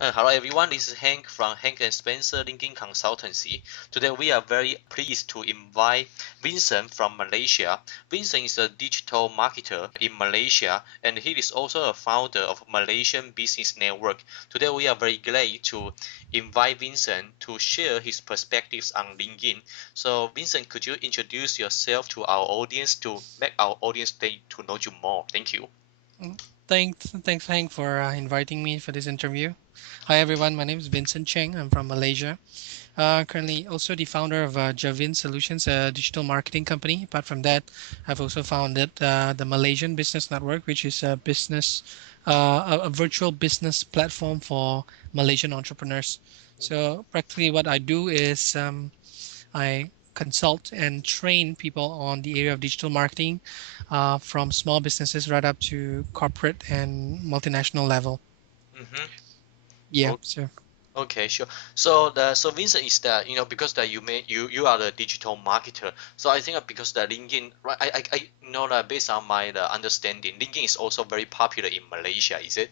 Hello everyone, this is Hank from Hank&Spencer LinkedIn Consultancy. Today we are very pleased to invite Vincent from Malaysia. Vincent is a digital marketer in Malaysia and he is also a founder of Malaysian Business Network. Today we are very glad to invite Vincent to share his perspectives on LinkedIn. So Vincent, could you introduce yourself to our audience to make our audience get to know you more? Thank you. Mm, thanks, Hank, for inviting me for this interview. Hi, everyone. My name is Vincent Cheng. I'm from Malaysia. Currently, also the founder of Javin Solutions, a digital marketing company. Apart from that, I've also founded the Malaysian Business Network, which is a virtual business platform for Malaysian entrepreneurs. So, practically, what I do is I consult and train people on the area of digital marketing from small businesses right up to corporate and multinational level. Mm-hmm. Yeah, so Okay, sure. So Vincent is that because that you are the digital marketer. So I think that because the LinkedIn, right, I know that based on my understanding, LinkedIn is also very popular in Malaysia, is it?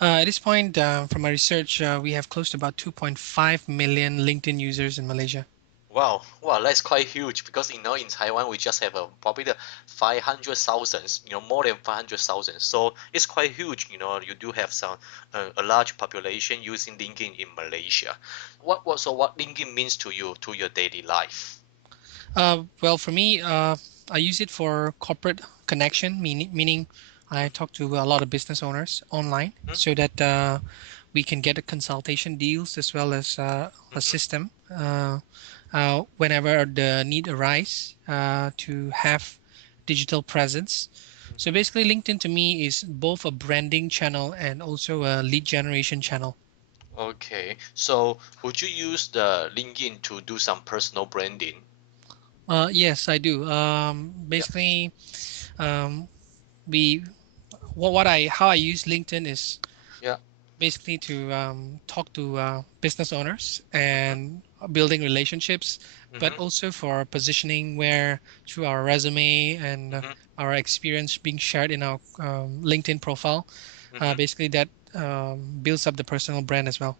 at this point, from my research, we have close to about 2.5 million LinkedIn users in Malaysia. Wow, wow, that's quite huge because in Taiwan we just have probably the 500,000, more than 500,000. So it's quite huge. You do have some a large population using LinkedIn in Malaysia. What LinkedIn means to you to your daily life? Well, for me, I use it for corporate connection, meaning I talk to a lot of business owners online Mm-hmm, so that we can get a consultation deals as well as a mm-hmm, system whenever the need arise to have digital presence. So mm-hmm. basically, LinkedIn to me is both a branding channel and also a lead generation channel. Okay, so would you use the LinkedIn to do some personal branding? Yes, I do. Yeah. Basically, um, we what I how I use LinkedIn is Yeah. basically to talk to business owners Mm-hmm, and building relationships, but mm-hmm, also for positioning where through our resume and mm-hmm, our experience being shared in our LinkedIn profile, mm-hmm. basically that builds up the personal brand as well.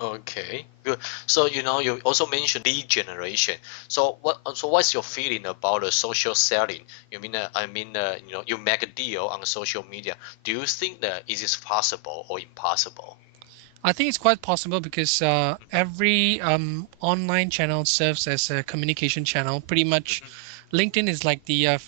Okay, good. So you also mentioned lead generation. So what's your feeling about the social selling? You make a deal on social media. Do you think that is this possible or impossible? I think it's quite possible because every online channel serves as a communication channel. Pretty much, Mm-hmm, LinkedIn is like the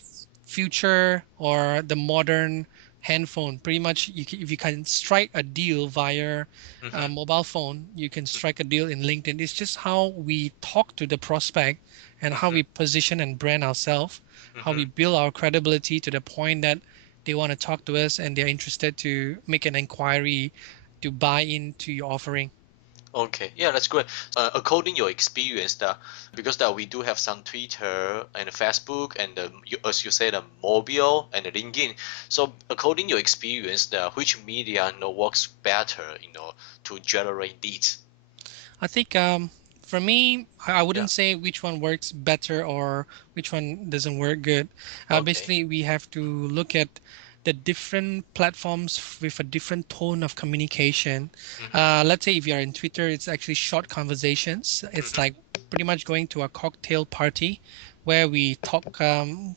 future or the modern handphone. Pretty much, if you can strike a deal via a mm-hmm, mobile phone, you can strike a deal in LinkedIn. It's just how we talk to the prospect and how mm-hmm, we position and brand ourselves, how mm-hmm. we build our credibility to the point that they want to talk to us and they're interested to make an inquiry to buy into your offering. Okay, yeah, that's great. According your experience, that because that we do have some Twitter and Facebook and as you said, mobile and LinkedIn. So according your experience, which media works better, to generate leads? I think for me, I Yeah. wouldn't say which one works better or which one doesn't work good. Okay. Basically, we have to look at the different platforms with a different tone of communication. Mm-hmm. Let's say if you're in Twitter, it's actually short conversations. It's Mm-hmm. like pretty much going to a cocktail party where we talk,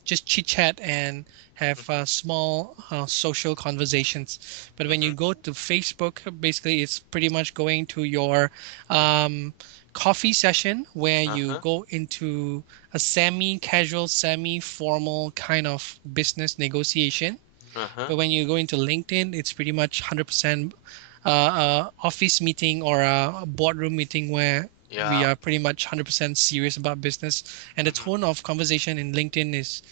just chit chat and have Mm-hmm. small social conversations. But when you Mm-hmm. go to Facebook, basically it's pretty much going to your um, coffee session where you Uh-huh. go into a semi-casual, semi-formal kind of business negotiation. Uh-huh. But when you go into LinkedIn, it's pretty much 100% office meeting or a boardroom meeting where we Yeah. are pretty much 100% serious about business. And the Mm-hmm. tone of conversation in LinkedIn is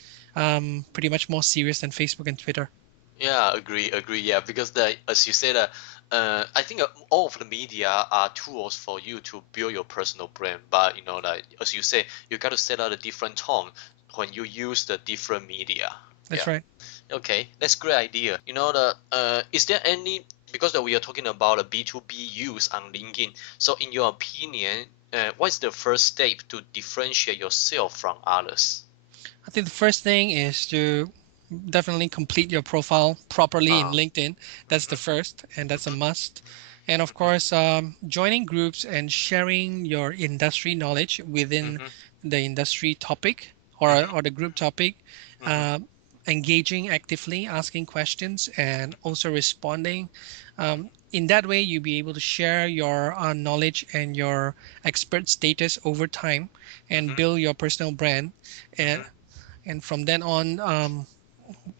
pretty much more serious than Facebook and Twitter. Yeah, agree. Yeah, because as you said, I think all of the media are tools for you to build your personal brand. But like as you say, you got to set out a different tone when you use the different media. That's Yeah. right. Okay, that's great idea. Is there any because that we are talking about a B2B use on LinkedIn. So in your opinion, what's the first step to differentiate yourself from others? I think the first thing is to definitely complete your profile properly in Ah. LinkedIn. That's the Mm-hmm. first, and that's a Mm-hmm. must. And of Mhm. course, joining groups and sharing your industry knowledge within Mhm. the industry topic Mhm. or the group topic, Mhm. uh, engaging actively, asking questions, and also responding. In that way, you'll be able to share your knowledge and your expert status over time and Mhm. build your personal brand. And, Mhm. and from then on,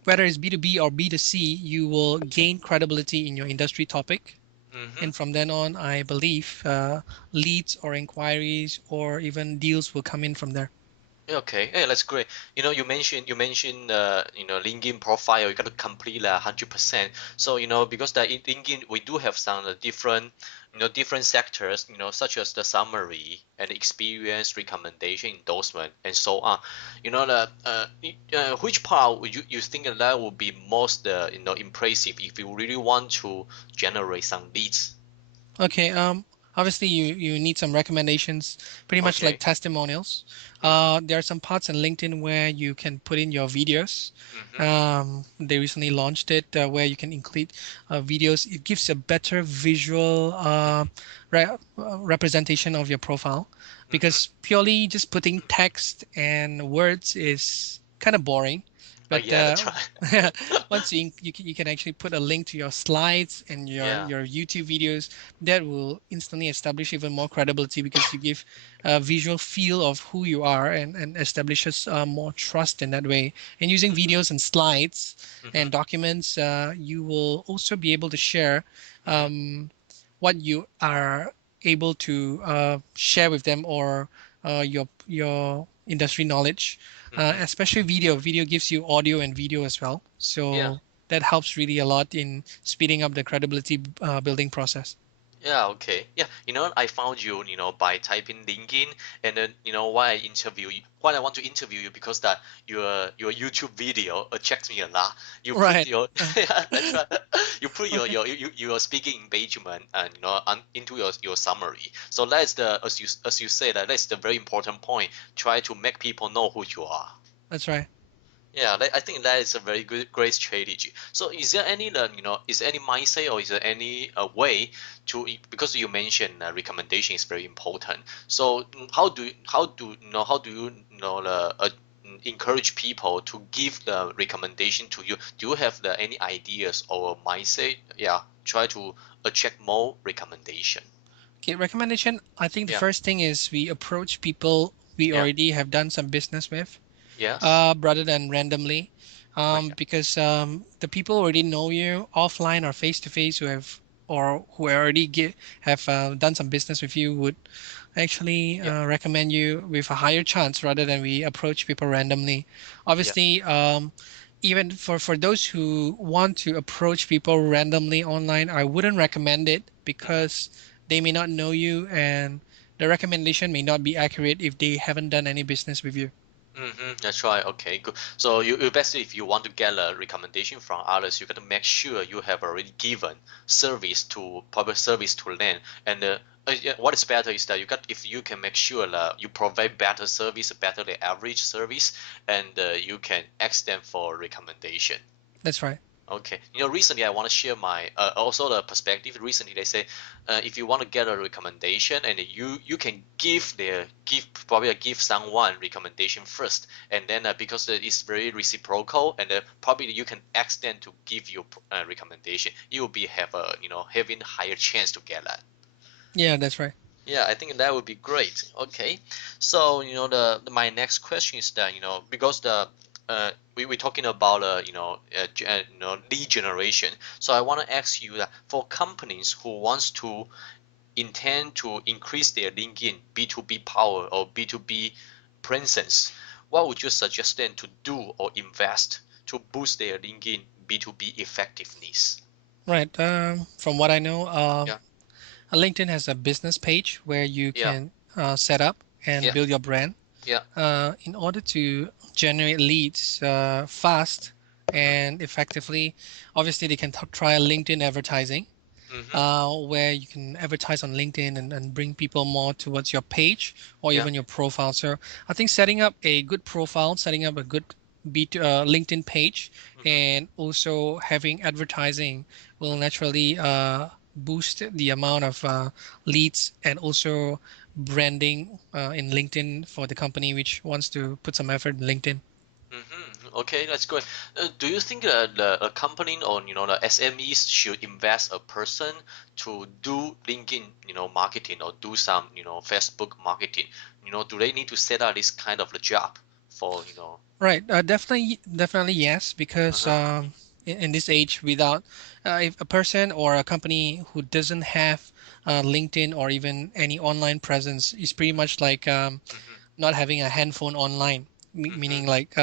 whether it's B2B or B2C, you will gain credibility in your industry topic. Mhm. And from then on, I believe leads or inquiries or even deals will come in from there. Okay, yeah, that's great. You mentioned LinkedIn profile. You got to complete 100%. So because that in LinkedIn we do have some different different sectors such as the summary and experience, recommendation, endorsement, and so on. Which part would you think that would be most impressive if you really want to generate some leads? Okay. Obviously, you need some recommendations, pretty much like Okay. testimonials. Mhm. There are some parts in LinkedIn where you can put in your videos. Mhm. They recently launched it where you can include videos. It gives a better visual Mhm. representation of your profile, Mhm. because purely just putting text and words is kind of boring. But Yeah, that's right. once you can actually put a link to your slides and Yeah. your YouTube videos, that will instantly establish even more credibility because you give a visual feel of who you are, and establishes more trust in that way. And using Mhm. videos and slides and Mhm. documents, you will also be able to share Mhm. um, what you are able to share with them, or your industry knowledge, Mhm. especially video. Video gives you audio and video as well, Yeah. so that helps really a lot in speeding up the credibility building process. Yeah, okay. Yeah, I found you, by typing LinkedIn, and then, why I want to interview you because that your YouTube video attracts me a lot. You put Right. your, Uh, yeah, that's right. You put okay. your speaking engagement and into your summary. So that's the as you say that's the very important point. Try to make people know who you are. That's right. Yeah, I think that is a very great strategy. So, is there any, is there any mindset or is there any way to, because you mentioned recommendation is very important. So, how do you encourage people to give the recommendation to you? Do you have any ideas or mindset? Yeah, try to attract more recommendation. Okay, recommendation. I think the Yeah, first thing is we approach people we yeah, already have done some business with, yes, rather than randomly, oh yeah, because the people already know you offline or face to face, who have or who already have done some business with you, would actually yeah, recommend you with a higher chance rather than we approach people randomly. yeah. Obviously, even for those who want to approach people randomly online, I wouldn't recommend it Mm-hmm. because they may not know you, and the recommendation may not be accurate if they haven't done any business with you. That's right. Okay, good. So you basically, if you want to get a recommendation from others, you got to make sure you have already given public service to them. And yeah, what is better is that if you can make sure that you provide better service, better than average service, and you can ask them for recommendation. That's right. Okay. Recently I want to share my also the perspective. Recently they say, if you want to get a recommendation, and you can give someone recommendation first, and then because it's very reciprocal, and probably you can ask them to give you recommendation. You will be have a having higher chance to get that. Yeah, that's right. Yeah, I think that would be great. Okay, so my next question is that because we're talking about lead generation. So I want to ask you that for companies who wants to intend to increase their LinkedIn B2B power or B2B presence, what would you suggest them to do or invest to boost their LinkedIn B2B effectiveness? Right. From what I know, Yeah, LinkedIn has a business page where you yeah, can set up and yeah, build your brand. yeah. In order to generate leads fast Mm-hmm, and effectively, obviously they can try LinkedIn advertising, mm-hmm, where you can advertise on LinkedIn and bring people more towards your page or yeah. even your profile. So I think setting up a good profile, setting up a good LinkedIn page, Mm-hmm, and also having advertising will naturally boost the amount of leads and also branding in LinkedIn for the company which wants to put some effort in LinkedIn. Okay, that's good. Do you think that a company or the SMEs should invest a person to do LinkedIn marketing or do some Facebook marketing? Do they need to set up this kind of the job for Right, definitely yes, because Uh-huh. in this age, without if a person or a company who doesn't have LinkedIn or even any online presence is pretty much like Mm-hmm. not having a handphone online, Mm-hmm. meaning like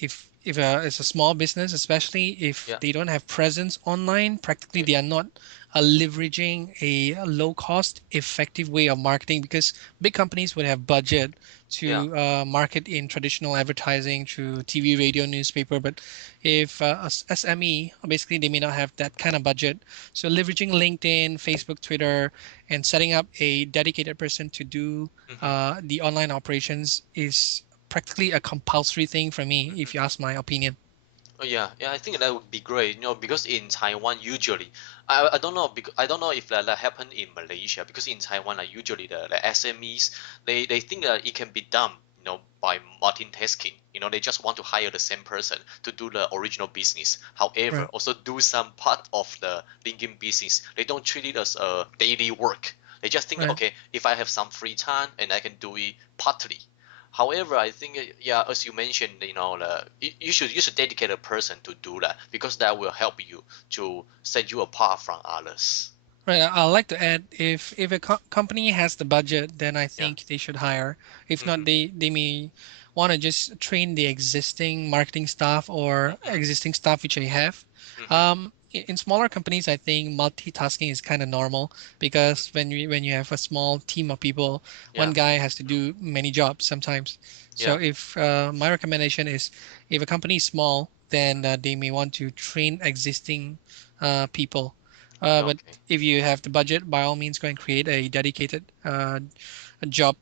if it's a small business, especially if Yeah. they don't have presence online, practically Yeah. they are not leveraging a low cost, effective way of marketing because big companies would have budget Yeah. to market in traditional advertising through TV, radio, newspaper. But if SME, basically they may not have that kind of budget. So leveraging LinkedIn, Facebook, Twitter, and setting up a dedicated person to do Mm-hmm. the online operations is practically a compulsory thing for me, if you Mm-hmm. ask my opinion. Oh yeah, yeah, I think that would be great. Because in Taiwan usually, I don't know because I don't know if that happened in Malaysia because in Taiwan, like usually the SMEs they think that it can be done, by multitasking. They just want to hire the same person to do the original business. However, Right, also do some part of the LinkedIn business. They don't treat it as a daily work. They just think, right. okay, if I have some free time and I can do it partly. However, I think yeah, as you mentioned, you should dedicate a person to do that because that will help you to set you apart from others. Right. I'd like to add if a company has the budget, then I Yeah. think they should hire. If not, Mhm. they may want to just train the existing marketing staff or Mhm. existing staff which they have. Mhm. In smaller companies, I think multitasking is kind of normal because Mhm. when you have a small team of people, one Yeah. guy has to do many jobs sometimes. So Yeah. if my recommendation is if a company is small, then Mhm. they may want to train existing people. But Okay. if you have the budget, by all means, go and create a dedicated a job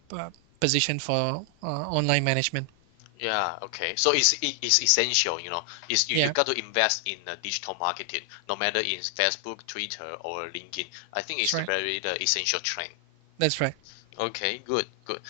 position for online management. Yeah. Okay. So it's essential. Is you Yeah, got to invest in digital marketing, no matter in Facebook, Twitter, or LinkedIn. I think that's it's the right. very the essential trend. That's right. Okay. Good. Good.